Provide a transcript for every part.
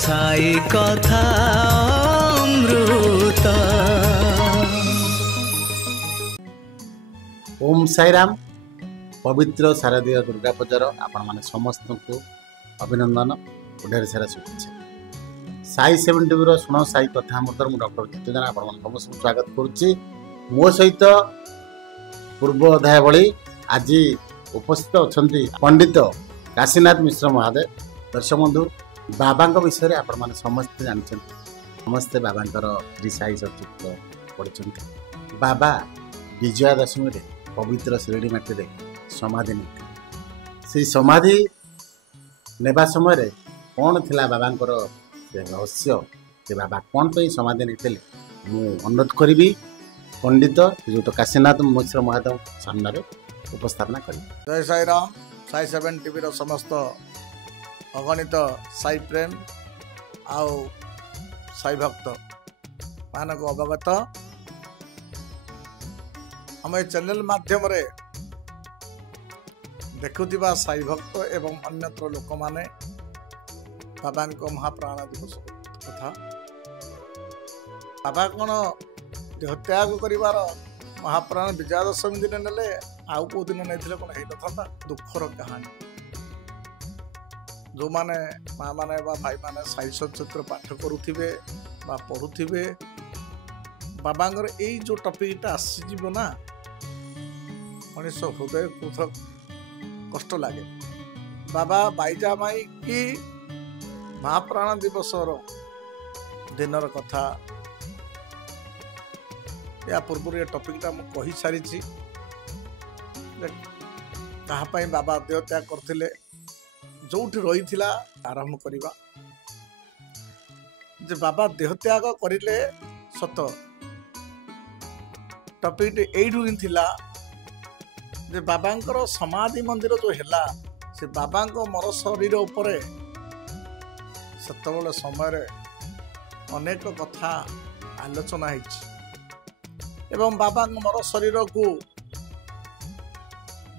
साई कथा अमृत। ओम साई राम। पवित्र शारदीय दुर्गा पूजार आपण माने समस्त को अभिनंदन ढेर सारा शुभेच्छा। साई 7 टीवी शुण साई कथा अमृत मु डॉक्टर चित्तजन आपण समस्त स्वागत करुच्ची। मो सहित पूर्व अध्याय भली आज उपस्थित अच्छा पंडित काशीनाथ मिश्र महादेव। दर्शक बंधु बाबा विषय आपण मैंने समस्ते जानते, समस्ते बाबा श्री साई सब्जेक्ट पढ़ी। बाबा विजया दशमी पवित्र शिरडी माटी रे समाधि नहीं से समाधि नेबा समय कौन थिला बाबांकर रहस्य, से बाबा कौन पे समाधि नहीं मु अनुरोध करी पंडित जो काशीनाथ मिश्र महादेव सामने उपस्थापना करी। जय साई राम। साई 7 टीवी समस्त अगणित साई प्रेम आउ साई भक्त मानक अवगत आम चैनल माध्यम रे देखुथिबा साई भक्त एवं अन्यत्र लोक माने बाबा महाप्राण दिवस कथा। बाबा कौन देहत्याग करिवार महाप्राण विजया दशमी दिन नेले आउ को दिन नहीं कौन हो दुखर कहानी। जो माने माँ माने भाई माने साई सचित्र पाठ करुथिबे बा पढ़ुथिबे बाबांगर एई जो टॉपिकटा आसीजिबो ना मनीष हृदय पृथक कष्ट लगे। बाबा बाईजा माई की महाप्राण दिवस दिनर कथा या पूर्व ये टॉपिकटा मु कही सारी कहा बाबा देह त्याग करथिले जोठी रही थिला आरंभ करिबा जे बाबा देह त्याग करिले सत टॉपिक एइठु इन थिला जे बाबांकर समाधि मंदिर जो हैला से बाबांको मर शरीर उपरे सतबले समय अनेक कथा आलोचना है एवं बाबा मर शरीर को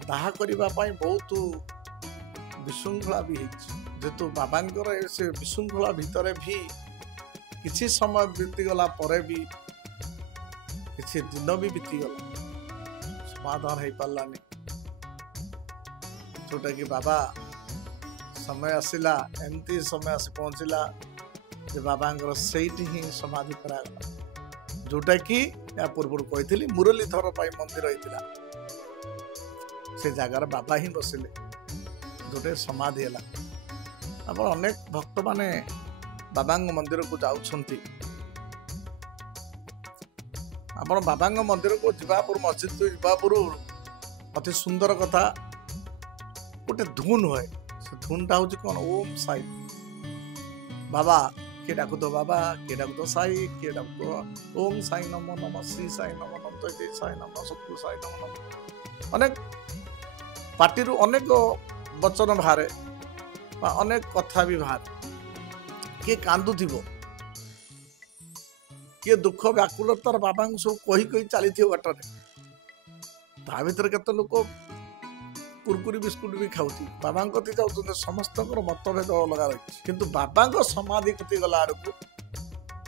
दाह करने बहुत विशृंखला भी जेतु बाबांकर से विशृंखला भितर भी किसी समय बीतीगला पर भी किसी दिन भी बीतीगला समाधान हो पारानी जोटा कि बाबा समय आसला एमती समय आस पहुँचला बाबांकर सही ही समाधि करागला जोटा कि या पूर्व कही मुरलीधर मंदिर होता से जगार बाबा ही बसिले जोटे समाधि है। आप अनेक भक्त माने बाबा मंदिर को जाउछंती आप बाबा मंदिर को जीवापुर मस्जिद को जीवापुर अति सुंदर कथा गोटे धुन हुए से धुनटा हूँ कौन ओम साई बाबा किए डाक तो बाबा किए डाक तो साई किए डाक तो ओम साई नमो नम श्री साई नमो नम जय साई नम सतगुरु साई नमो नम अनेक पार्टी अनेक वचन बाहर अनेक कथा भी बाहर किए कांदु किए दुख व्याकुलतार बाबा सब कही कही चली बाटर ता भर केत लोक कुरकुरी बिस्कुट भी खाऊ बाबा कति जाऊँ समस्त मतभेद अलग रही किंतु बाबा समाधि कति गला आड़क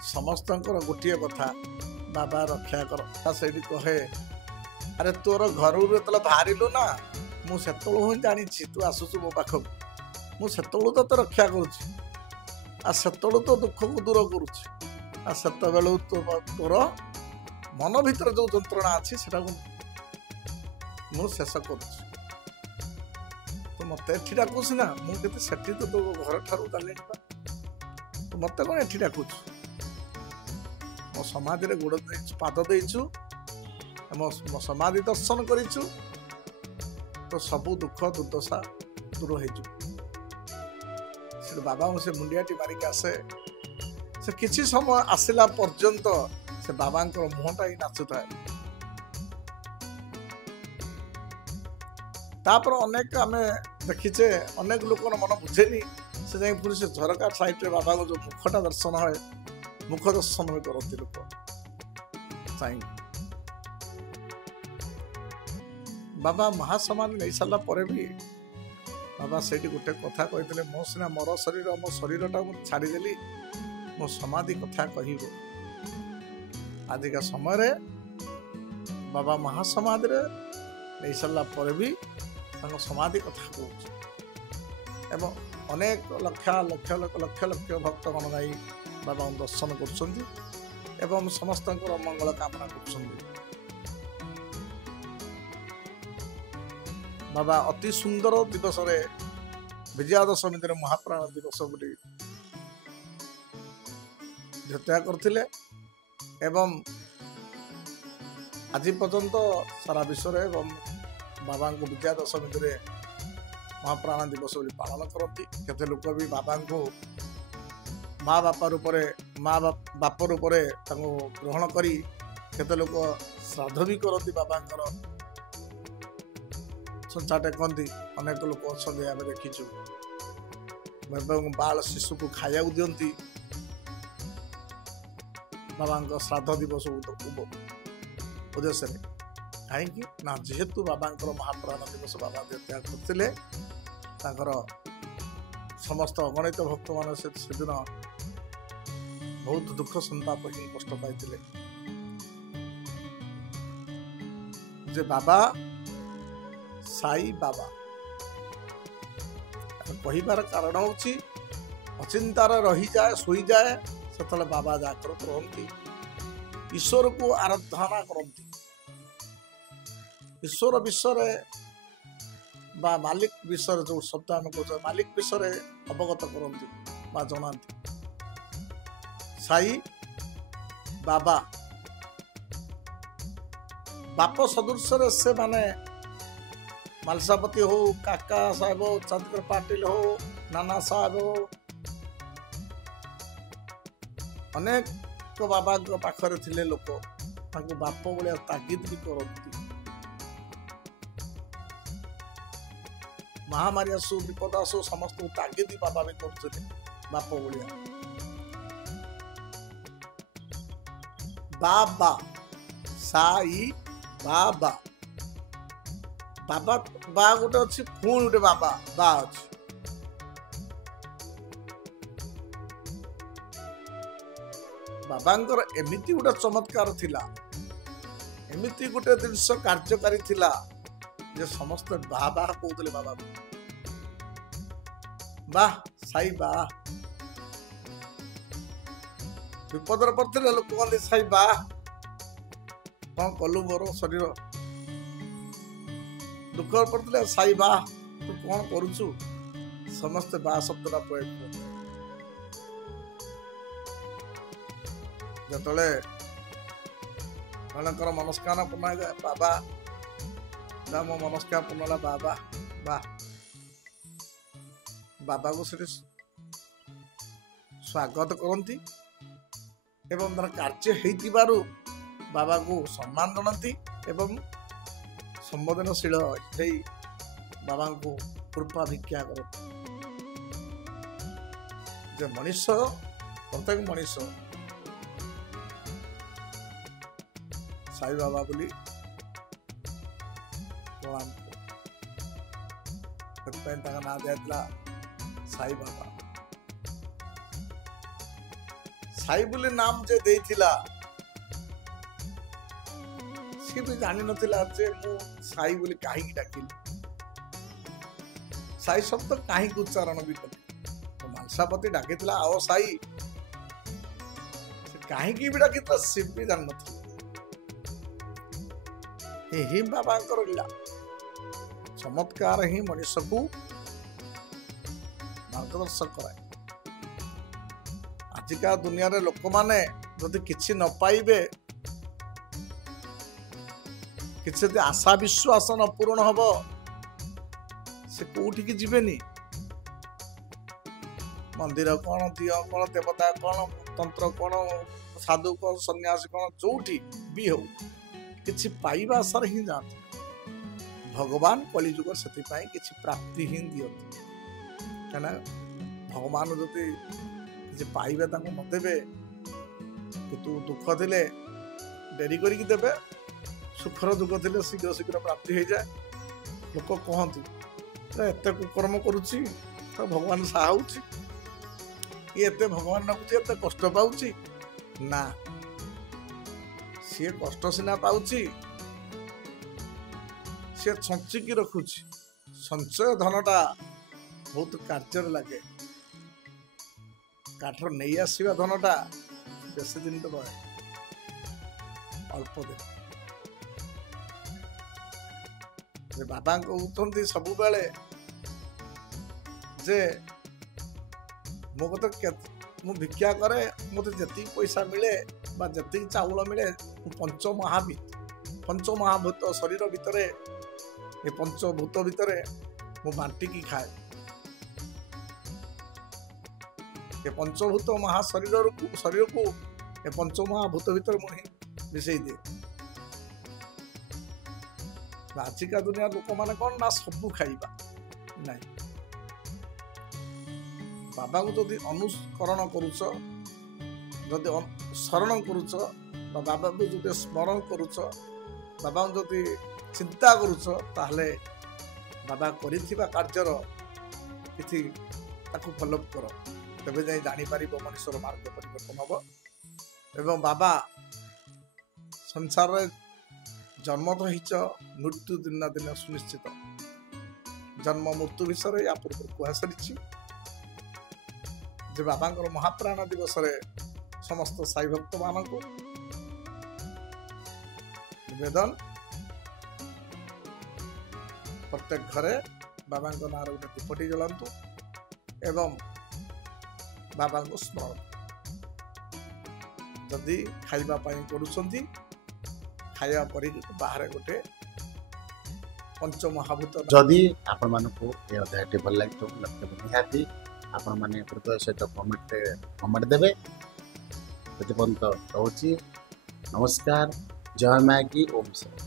समस्त गोटे कथा बाबा रक्षा कर से कहे अरे तोर घर जो बाहरिलु ना मुझे ही जानी तू आसुचु मो पाखक मुझे तो रक्षा करुँच तो दुख को दूर करुँच तोर मन भीतर जो जंत्रणा अच्छी से शेष करुँच तो मत एठी डाकुस ना मुझे सेठी तो घर ठारू गले तो मत कौन एठी डाकुच मो समाधि गोड़ पाद देचु मो समाधि दर्शन करिचु तो सबू दुख दुर्दशा दूर हो बाबा से मुंडियाटी मारिक आसे से किसी समय आसला पर्यंत से बाबा मुहटा ही नाचुता तापर अनेक आम देखीचे अनेक लोक मन बुझेनी से जाए पुरी से झरका साइड बाबा को जो मुखटा दर्शन है मुख दर्शन भी करती लोक बाबा महासमाधि नहीं सारा पर भी बाबा से गोटे कथा कहते मो सीना मर शरीर मो शरीरटा छाड़देली मो समाधि कथा कह आजिका समय बाबा महासमाधि नहीं सारा पर भी समाधि कथा कह अनेक लक्ष लक्ष लक्ष लक्ष भक्त मन जाई बाबा दर्शन कर समस्त मंगल कामना कर बाबा अति सुंदर दिवस विजयादशमी दिन महाप्राण दिवस हत्या करथिले एवं आज पर्यंत सारा विश्व एवं बाबा को विजयादशमी दिन महाप्राण दिवस पालन करती केते लोक भी बाबा को माँ बापा रूप माँ बाप रूप ग्रहण करी केते लोक श्राद्ध भी करती बाबा संचा टेकती अनेक लोक अच्छा आम देखीचु बाल शिशु को खाया दिखती बाबा श्राद्ध दिवस उद्देश्य कहीं ना जेहेतु बाबा महाप्राण दिवस बाबा हत्या करते समस्त अगणित भक्त मान से दिन बहुत दुख संताप ही कष्ट पाई जे बाबा साई बाबा कहबार कारण हूँ अचिंतार रही जाए शोई जाए से बाबा जागृत रहती ईश्वर को आराधना करती ईश्वर विषय बा मालिक विषय जो शब्द आम कह मालिक विषय अवगत करती जनाती साई बाबा बाप सदृश से माने मालसापति हो काका साहेब हो चंद्र पाटिल हो नाना साहेब हो अनेक बाबा पाखरे थिले लोक बाप भाया तागिद भी करती महामारी आसु विपद आसु समस्त तागिद बाबा भी करते बाप भाया बाबा साई बाबा बाबा बा गोटे अच्छी पुणी गोटे बाबा बा अच्छी बाबांकर एमिति गोटे चमत्कार थिला एमिति गोटे जिनस कार्यकारी थिला जे समस्त बा बा कहते बाबा बाह साई बा विपद पड़ते लोक कहते साई बा कौन कलु मोर शरीर दुख पड़ते साई बा तू कौन करुचु समस्त बा शब्दटा प्रयोग जिते मनकर मनस्कामना पूर्ण जाए बाबा मो मनस्कामना पूर्ण बाबा बा बाबा को से स्वागत करती एवं तार कार्य हो बाबा को सम्मान जनाती एवं संवेदनशील बाबा को कृपा भिक्षा करती जे मनुष्य प्रत्येक मनुष्य साई बाबा बोली प्रणाम ना दिया साई बाबा साई बोली नाम जे देथिला सी भी जानी नथिला जे मु साई बोली काहे डाकिली साई शब्द काहे उच्चारण भी कली तो मानसापति डाकिथिला आओ साई काहे की भी डाकिथिला सी भी जान नथिला यही बाबा लीला चमत्कार ही मनुष्य को मार्गदर्शक कराए आजिका दुनिया रे लोक माने जदि किछि न पाइबे किछि जदि आशा विश्वास न पूर्ण हबो से कोठी की जीवेनी मंदिर कौन दियो कौन देवता कौन तंत्र कौन साधु कौन सन्यासी कौन जोठी भी हो किछि पाइबा आशार ही जाते भगवान कलिजुग से किछि प्राप्ति ही दियंती कहना भगवान जदि किछि पाइबे ताको न देबे किंतु दुख दिले डेरी करिक देबे सुखर दुख दिले शीघ्र शीघ्र प्राप्ति हो जाए लोक कहती ଏତେ କୁକର୍ମ କରୁଛି ତ ଭଗବାନ ସାହା ହଉଛି, ଇଏ ଏତେ ଭଗବାନ ଡାକୁଛି ଏତେ କଷ୍ଟ ପାଉଛି ନା, ସିଏ କଷ୍ଟ ସିନା ପାଉଛି, ସିଏ ସଞ୍ଚିକି ରଖୁଛି। ସଞ୍ଚୟ ଧନଟା ବହୁତ କାର୍ଯ୍ୟରେ ଲାଗେ। କାଠର ନେଇ ଆସିବା ଧନଟା ବେଶୀ ଦିନ ତ ରହେ, ଅଳ୍ପ ଦିନ। ବାବା କହୁଛନ୍ତି ସବୁବେଳେ ଯେ ମୁଁ ଭିକ୍ଷା କରେ, ମୋତେ ଯେତିକି ପଇସା ମିଳେ ବା ଯେତିକି ଚାଉଳ ମିଳେ ମୁଁ ପଞ୍ଚମହାଭୂତ ଶରୀର ଭିତରେ, ଏ ପଞ୍ଚଭୂତ ଭିତରେ ମୁଁ ବାଣ୍ଟିକି ଖାଏ। ଏ ପଞ୍ଚଭୂତ ଶରୀରକୁ ଏ ପଞ୍ଚମହାଭୂତ ଭିତରେ ମୁଁ ହିଁ ମିଶେଇ ଦିଏ। ଆଜିକା ଦୁନିଆ ଲୋକମାନେ କଣ ନା ସବୁ ଖାଇବା ନାହିଁ। ବାବାଙ୍କୁ ଯଦି ଅନୁକରଣ କରୁଛ, ଯଦି ଶରଣ କରୁଛ, ବା ବାବାଙ୍କୁ ଯଦି ସ୍ମରଣ କରୁଛ, ବାବାଙ୍କୁ ଯଦି ଚିନ୍ତା କରୁଛ, ତାହେଲେ ବାବା କରିଥିବା କାର୍ଯ୍ୟର କିଛି ତାକୁ ଫଲୋ କର, ତେବେ ଯାଇ ଜାଣିପାରିବ ମଣିଷର ମାର୍ଗ ପରିବର୍ତ୍ତନ ହବ। ଏବଂ ବାବା ସଂସାରରେ ଜନ୍ମ ତ ହେଇଛ, ମୃତ୍ୟୁ ଦିନ ନା ଦିନ ସୁନିଶ୍ଚିତ। ଜନ୍ମ ମୃତ୍ୟୁ ବିଷୟରେ ୟା ପୂର୍ବରୁ କୁହାସାରିଛି ଯେ ବାବାଙ୍କର ମହାପ୍ରାଣ ଦିବସରେ ସମସ୍ତ ସାଇ ଭକ୍ତ ମାନଙ୍କୁ ନିବେଦନ, ପ୍ରତ୍ୟେକ ଘରେ ବାବାଙ୍କ ନାଁରେ ଗୋଟେ ଦୀପଟି ଜଳାନ୍ତୁ ଏବଂ ବାବାଙ୍କୁ ସ୍ମରଣ। ଯଦି ଖାଇବା ପାଇଁ କରୁଛନ୍ତି, ଖାଇବା ପରେ ବାହାରେ ଗୋଟେ ପଞ୍ଚମହାଭୂତ। ଯଦି ଆପଣମାନଙ୍କୁ ଏ ଅଧ୍ୟାୟଟି ଭଲ ଲାଗିଥିବ ନିହାତି ଆପଣମାନେ ହୃଦୟ ସହିତ କମେଣ୍ଟ ଦେବେ। ସେଥିପର୍ଯ୍ୟନ୍ତ ରହୁଛି, ନମସ୍କାର, ଜୟ ମାଗି, ଓମ୍ ସାଇ।